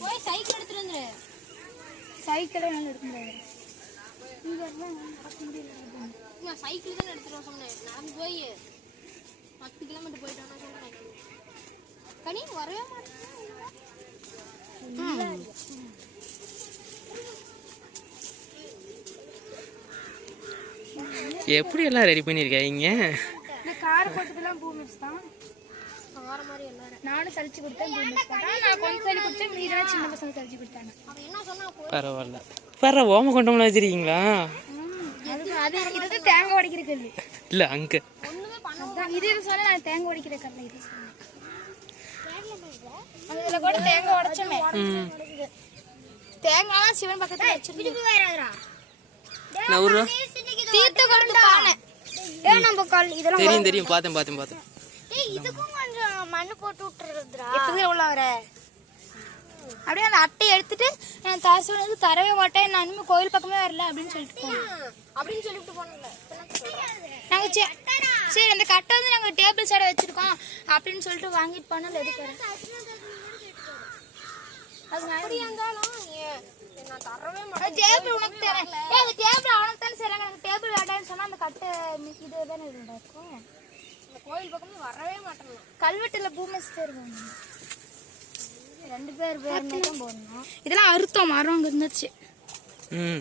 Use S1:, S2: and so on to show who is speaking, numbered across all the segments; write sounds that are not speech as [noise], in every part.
S1: போய் சைக்கிள் எடுத்துட்டு வந்துரு.
S2: சைக்கிளே என்னால் எடுக்க முடியாது. இங்கே
S1: நான் சைக்கிள் தான் எடுத்துட்டு வர சொன்னேன். நடந்து போய். பத்து கிலோமீட்டர் போயிட்டு வரணும் சொன்னேன். கனி வரவே மாட்டேன்
S3: எப்படி எல்லாம் ரெடி பண்ணியிருக்காங்க
S2: இந்த கார் போட்டதெல்லாம் பூமிஸ் தான்
S1: வர மாதிரி எல்லாரும்
S2: நானும் சலிச்சு கொடுத்தேன் பூமிஸ் தான் நான் கொஞ்சம் சளி கொடுத்தேன் மீதெல்லாம் சின்ன பசங்க சலிச்சு கொடுத்தாங்க.
S1: அவன் என்ன சொன்னா போ-
S3: பரவாயில்ல. வேற ஓம கொண்டோம்லாம் வச்சிருக்கீங்களா?
S2: அது அது இது தேங்காய் உடைக்கிற கல்
S3: இல்லை அங்கே.
S1: ஒண்ணுமே பண்ண
S2: அதான் இது இது சொன்னா நான் தேங்காய் உடைக்கிற கல் இது சொன்னேன் அதுல கூட தேங்காய் உடைச்சோமே.
S3: ம்.
S2: தேங்காய்லாம் சிவன் பக்கத்துல வச்சிருக்கோம்
S3: நவுறு
S2: தீர்த்த குழந்தை பானை. ஏ நம்ம கல் இதெல்லாம்
S3: தெரியும் தெரியும். பார்த்தேன் பார்த்தேன் பார்த்தேன்
S2: ஏய் இதுக்கும் கொஞ்சம் மண்ணு போட்டு விட்டுறதுடா எப்படி உள்ள வர? அப்படியே அந்த அட்டையை எடுத்துட்டு என் தாய் சொன்னது தரவே மாட்டேன் நான் இனிமே கோயில் பக்கமே வரல அப்படின்னு சொல்லிட்டு போனோம்
S1: அப்படின்னு சொல்லிட்டு போனல
S2: நாங்க சே- சரி அந்த கட்டை வந்து நாங்க டேபிள் சைட வச்சிருக்கோம் அப்படின்னு சொல்லிட்டு வாங்கிட்டு போனால எதுக்கு வர. அது
S1: நான் தரவே மாட்டேன்.
S2: டேபிள் உனக்கு தரேன் ஏய் அந்த டேபிள் அவனுக்கு தானே செய்றாங்க எனக்கு டேபிள் வேண்டாம்னு சொன்னா அந்த கட்டை இது தானே இருக்கும்
S1: இந்த கோயில் பக்கமே வரவே மாட்டேன்
S2: கல்வெட்டுல பூமஸ் தருவாங்க ரெண்டு பேர் பேர் தான் போடணும். இதெல்லாம் அறுத்தோம் மரம் அங்க இருந்துச்சு.
S3: ம்.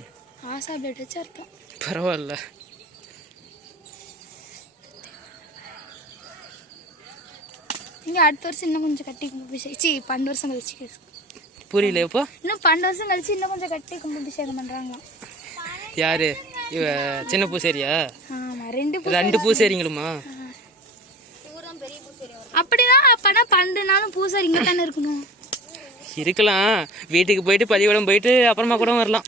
S2: ஆசா பிளேட் வச்சு அறுத்தோம்
S3: பரவாயில்ல.
S2: இங்க அடுத்த வருஷம் இன்னும் கொஞ்சம் கட்டி கும்பாபிஷேகம் பன்னெண்டு வருஷம் கழிச்சு
S3: புரியல இப்போ?
S2: இன்னும் பன்னெண்டு வருஷம் கழிச்சு இன்னும் கொஞ்சம் கட்டி கும்பாபிஷேகம் பண்றாங்களாம்
S3: யாரு? இவ சின்ன பூசேரியா?
S2: ஆமா ரெண்டு பூ-
S3: ரெண்டு பூசேரிங்களுமா
S1: இவர்தான் பெரிய பூசேரி அவர்
S2: அப்படின்னா பன்னெண்டு நாளும் பூசாரி இங்க தானே இருக்கணும்.
S3: இருக்கலாம். வீட்டுக்கு போயிட்டு பள்ளிக்கூடம் போயிட்டு அப்புறமா கூட வரலாம்.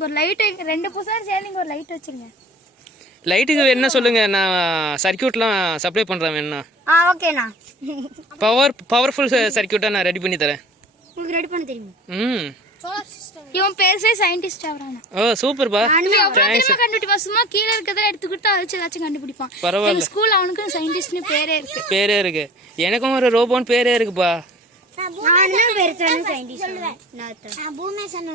S2: ஒரு லைட் ரெண்டு பூசாரி சேர்ந்து ஒரு லைட் வச்சிருங்க.
S3: லைட்டுக்கு என்ன சொல்லுங்க. நான் சர்க்கியூட்லாம் சப்ளை பண்றேன் வேணா
S2: ஆ ஓகேண்ணா
S3: பவர் பவர்ஃபுல் சர்க்கியூட்டா நான் ரெடி பண்ணி தரேன்.
S2: உங்களுக்கு ரெடி பண்ண தெரியுமா?
S3: ம்.
S2: இவன் பேசே சயின்டிஸ்ட் ஆகிறானா
S3: ஓ சூப்பர்ப்பா.
S2: எவ்வளவு கண்டுபிடிப்பான் சும்மா கீழே இருக்கிறத எடுத்துக்கிட்டு அதை வச்சு ஏதாச்சும் கண்டுபிடிப்பான்.
S3: பரவாயில்ல.
S2: எங்க ஸ்கூல் அவனுக்கு சயின்டிஸ்ட்னு பேரே இருக்கு.
S3: பேரே இருக்கு. எனக்கும் ஒரு ரோபோன்னு பேரே இருக்குப்பா.
S2: நானும் பெருசான சயின்டிஸ்ட் நான் பூமே தான்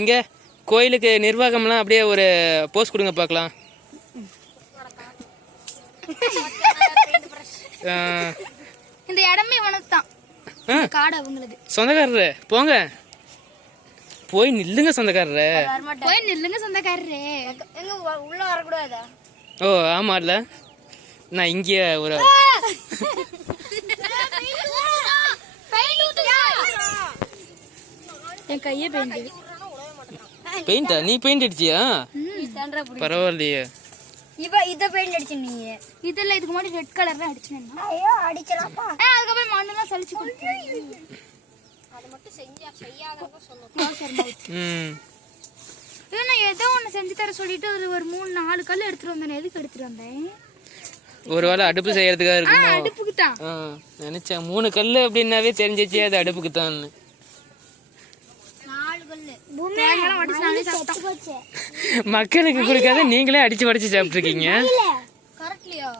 S3: இங்க கோயிலுக்கு நிர்வாகம்லாம் அப்படியே ஒரு போஸ்ட் கொடுங்க பார்க்கலாம். [laughs]
S2: இந்த இடமே இவனுக்கு தான் காடு அவங்களது.
S3: சொந்தக்காரரு போங்க. போய் நில்லுங்க சொந்தக்காரரு.
S2: போய் நில்லுங்க சொந்தக்காரரே.
S1: எங்க உள்ள வரக்கூடாதா?
S3: ஓ ஆமாம்ல நான் இங்கே ஒரு
S2: என் கையே பெயிண்ட்
S3: பெயிண்டா நீ பெயிண்ட் அடிச்சியா? பரவாயில்லையே.
S2: இவ இத பெயிண்ட் அடிச்சு நீங்க இதுல இதுக்கு முன்னாடி ரெட் கலர் தான் அடிச்சேன் ஐயோ அடிச்சலாப்பா. அதுக்கப்புறம் மண்ணெல்லாம் சலிச்சு கொடுத்தேன்.
S1: அது மட்டும் செஞ்சா
S3: ம்.
S2: இது நான் ஏதோ ஒன்று செஞ்சு தர சொல்லிட்டு ஒரு ஒரு மூணு நாலு கல் எடுத்துட்டு வந்தேன். எதுக்கு எடுத்துட்டு வந்தேன்?
S3: ஒரு வேளை அடுப்பு செய்யறதுக்காக
S2: ஆ
S3: இருக்குமோ?
S2: அடுப்புக்கு தான்.
S3: ஆ, நினைச்சேன். மூணு கல் அப்படின்னாவே தெரிஞ்சிச்சு அது அடுப்புக்கு தான்
S1: நாலு கல்லு
S2: தேங்காய் உடச்சு நானே சாப்பிட்டோம்
S3: மக்களுக்கு கொடுக்காத நீங்களே அடிச்சு உடச்சு சாப்பிட்டுருக்கீங்க.
S1: கரெக்ட்லியா?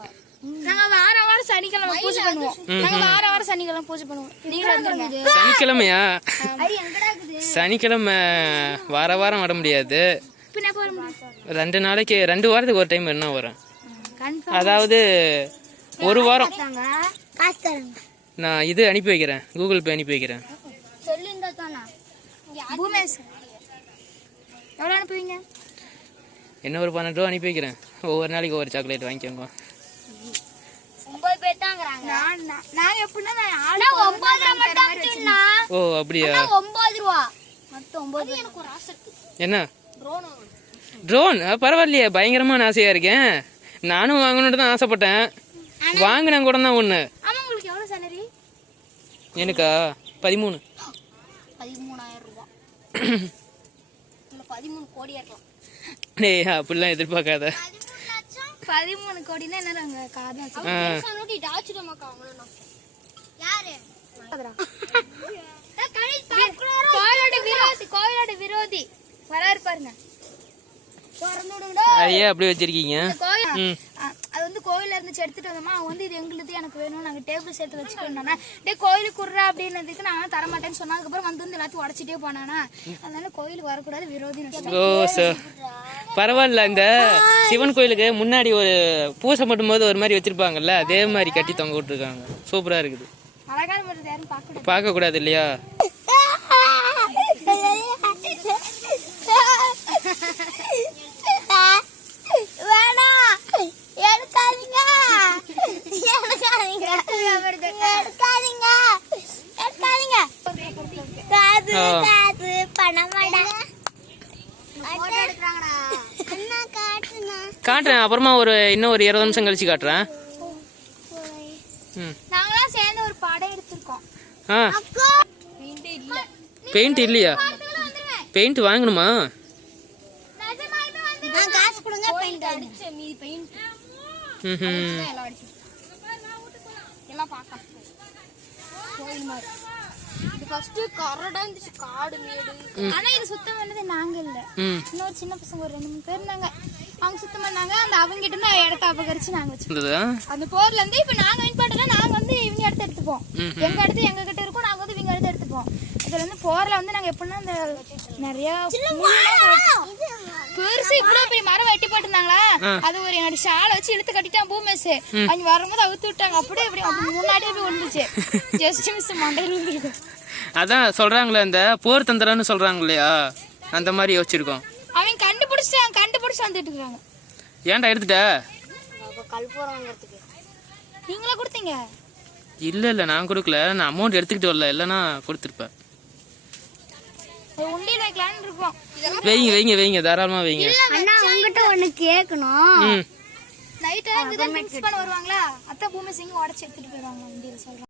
S2: நாங்க வார வாரம் சனிக்கிழமை பூஜை பண்ணுவோம். நாங்க வார வாரம் சனிக்கிழமை பூஜை பண்ணுவோம். நீங்களும் வந்துருங்க.
S3: சனிக்கிழமையா?
S1: அது எங்கடா இருக்குது?
S3: சனிக்கிழமை வார வாரம் வர முடியாது. ரெண்டு நாளைக்கு ரெண்டு வாரத்துக்கு ஒரு டைம் என்ன வரேன்
S2: கன்ஃபார்ம்
S3: அதாவது ஒரு வாரம். நான் இது அனுப்பி வைக்கிறேன். கூகுள் பே அனுப்பி வைக்கிறேன்.
S2: எவ்வளோ அனுப்புவீங்க?
S3: என்ன ஒரு பன்னெண்டு ரூபா அனுப்பி வைக்கிறேன். ஒவ்வொரு நாளைக்கு ஒவ்வொரு சாக்லேட் வாங்கிக்கோங்க. ஓ அப்படியா? என்ன?
S1: ட்ரோன்
S3: ட்ரோன் பரவாயில்லையே. பயங்கரமான ஆசையா இருக்கேன் நானும் வாங்கணும்னு தான் ஆசைப்பட்டேன். வாங்கினேன் கூட தான் ஒன்று எனக்கா? பதிமூணு.
S1: பதிமூணாயிரம் ரூபா. இல்ல [coughs] பதிமூணு கோடியா இருக்கலாம்.
S3: டேய் அப்படிலாம் எதிர்பார்க்காத.
S2: பதிமூணு கோடினா என்ன காதம்
S3: ஆ.
S1: நோட்டி டாச்சிடமாக்கா அவங்களும் யாரு?
S2: கோயிலோட விரோதி கோயிலோட விரோதி. வராரு பாருங்க.
S3: அப்படி வச்சிருக்கீங்க
S2: கோயில்
S3: ம்
S2: ஆ, அது வந்து வந்து இருந்து எடுத்துட்டு வந்தோமா? அவன் வந்து இது எங்களுது எனக்கு வேணும். நாங்க டேபிள் சேர்த்து வச்சுக்கோன்னா டே கோயிலுக்கு குடுறா அப்படின்னதுக்கு நான் தர மாட்டேன்னு சொன்னதுக்கு அப்புறம் வந்து வந்து எல்லாத்தையும் உடச்சிட்டே போனானா. அதனால கோயிலுக்கு வரக்கூடாது விரோதி
S3: ஓ சார் பரவாயில்ல இந்த சிவன் கோயிலுக்கு முன்னாடி ஒரு பூசை மட்டும்போது ஒரு மாதிரி வச்சிருப்பாங்கல்ல அதே மாதிரி கட்டி தொங்க விட்டுருக்காங்க. சூப்பரா இருக்குது.
S2: அழகான மட்டும் யாரும் பார்க்க கூடாது
S3: பார்க்க கூடாது இல்லையா
S4: வேணாம் எடுக்காதீங்க எடுக்காதீங்க எடுக்காதீங்க எடுக்காதீங்க காது
S3: ஆ.
S4: காது பணமடா அண்ணா காட்டுனா
S3: காட்டுறேன். அப்புறமா ஒரு இன்னும் ஒரு இருபது நிமிஷம் கழிச்சு காட்டுறேன். ம்.
S2: நாங்களாம் சேர்ந்து ஒரு படம் எடுத்திருக்கோம்.
S3: ஆ.
S1: பெயிண்டே இல்ல.
S3: பெயிண்ட் இல்லையா? பெயிண்ட் வாங்கணுமா?
S4: நான் காசு கொடுங்க பெயிண்ட்
S1: அடிச்ச மீதி பெயிண்ட்
S3: ம்
S1: எல்லாம் பார்க்கலாம் கோயில் மாதிரி. இது ஃபர்ஸ்ட் கரடா இருந்துச்சு காடு மேடு.
S2: ஆனா இது சுத்தம் பண்ணது நாங்க இல்ல.
S3: ம்.
S2: இன்னொரு சின்ன பசங்க ஒரு ரெண்டு மூணு பேர் இருந்தாங்க. அவங்க சுத்தம் பண்ணாங்க அந்த அவங்க கிட்ட இருந்து இடத்த அபகரிச்சு நாங்க வச்சு
S3: இருந்ததா
S2: அந்த போர்ல இருந்து இப்ப நாங்க வின் நாங்க வந்து இவங்க இடத்த எடுத்துப்போம். எங்க இடத்து எங்க கிட்ட இருக்கும் நாங்க வந்து இவங்க இடத்த எடுத்துப்போம். இதுல வந்து போர்ல வந்து நாங்க எப்படின்னா இந்த நிறைய இவ்வளவு பெரிய மரம் வெட்டி போட்டிருந்தாங்களா? அது ஒரு என்னோட ஷாலை வச்சு இழுத்து கட்டிட்டான் பூமேஸ் அவங்க வரும்போது அவுத்து விட்டாங்க. அப்படியே இப்படி முன்னாடியே போய் விழுந்துச்சு. ஜஸ்ட் மிஸ் மண்டையில் விழுந்துருக்கு.
S3: அதான் சொல்றாங்களே இந்த போர் தந்திரம்னு சொல்றாங்க இல்லையா? அந்த மாதிரி யோசிச்சிருக்கோம்.
S2: அவங்க கண்டுபிடிச்சிட்டாங்க கண்டுபிடிச்சு வந்துட்டு இருக்காங்க.
S3: ஏன்டா எடுத்துட்ட?
S2: நீங்களா கொடுத்தீங்க?
S3: இல்ல இல்ல நான் கொடுக்கல. நான் அமௌண்ட் எடுத்துக்கிட்டு வரல. இல்லைன்னா கொடுத்துருப்பேன்.
S2: உண்டியல் வைக்கலான்னு இருக்கோம்.
S3: வைங்க வைங்க வைங்க. தாராளமா வைங்க.
S4: அண்ணா உங்ககிட்ட ஒண்ணு கேட்கணும்
S2: எல்லாம் இங்கதான் மிக்ஸ் பண்ண வருவாங்களா? அத்தை பூமி சிங்க உடச்சு எடுத்துட்டு போயிருவாங்க உண்டியல் சொல்றேன்.